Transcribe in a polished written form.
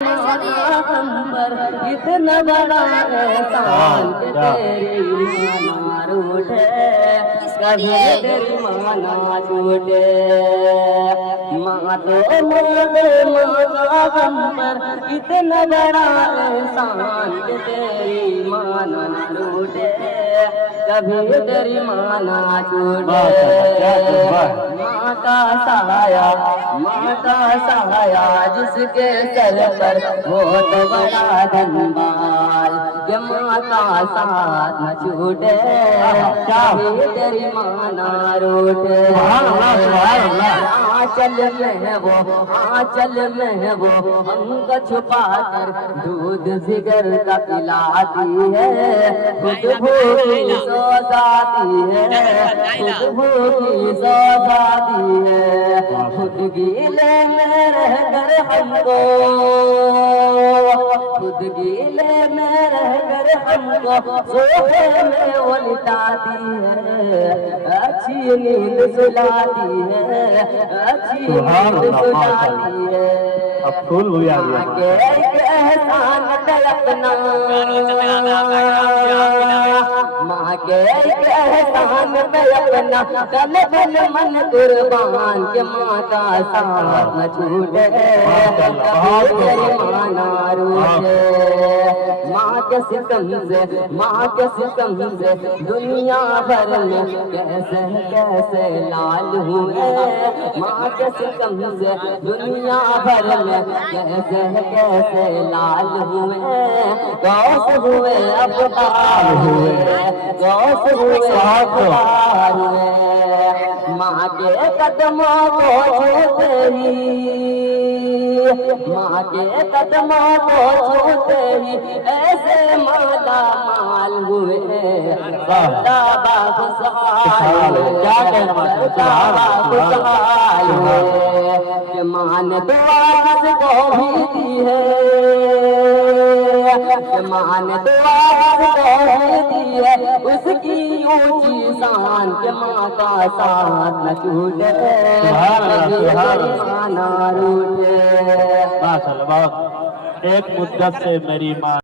ہم پر اتنا بڑا احسان کہ تیری ماں روٹے کبھی تیری ماں نہ چھوٹے ماں تو ماں ہم پر اتنا بڑا احسان کہ تیری ماں نہ روٹے کبھی تیری ماں نہ چھوٹے ماں کا سایہ جس کے سر پر وہ تو بڑا دھنبال کہ ماں کا ساتھ نہ چھوٹے کبھی تیری ماں نہ روٹے آنچل میں وہ ہم کو چھپا کر دودھ جگر کا پلاتی ہے خود بھوکی سو جاتی ہے خود بھوکی سو جاتی ہے خود گیلے میں رہ کر ہم کو خود گیلے میں رہ کر ہم کو سوفے میں الٹاتی ہے اچھی نیند سلاتی ہے اچھی نیند سلاتی ہے اب پھول ہوئی آ گیا احسان تڑپنا ماں کے احسان تڑپنا تن دل من قربان کہ ماں کا ساتھ نہ چھوٹے تیری ماں نہ روٹے ماں کے ستم سے دنیا بھر میں کیسے کیسے لال ہوئے ماں کے ستم سے دنیا بھر میں کیسے کیسے لال ہوئے غوث ہوئے ابطال ہوئے غوث ہوئے ابطال ہوئے ماں کے قدموں کو چھوتے ہی ماں کے قدموں کو چھوتے ہی ایسے مالا مال ہوئے بابا خوشحال ہوئے کہ ماں نے دعا کس کو بھی دی ہے کہ ماں نے دعا کس کو بھی دی ہے اس کی اونچی شان کہ ماں کا ساتھ نہ چھوٹے ماں نہ روٹے ایک مدت سے میری ماں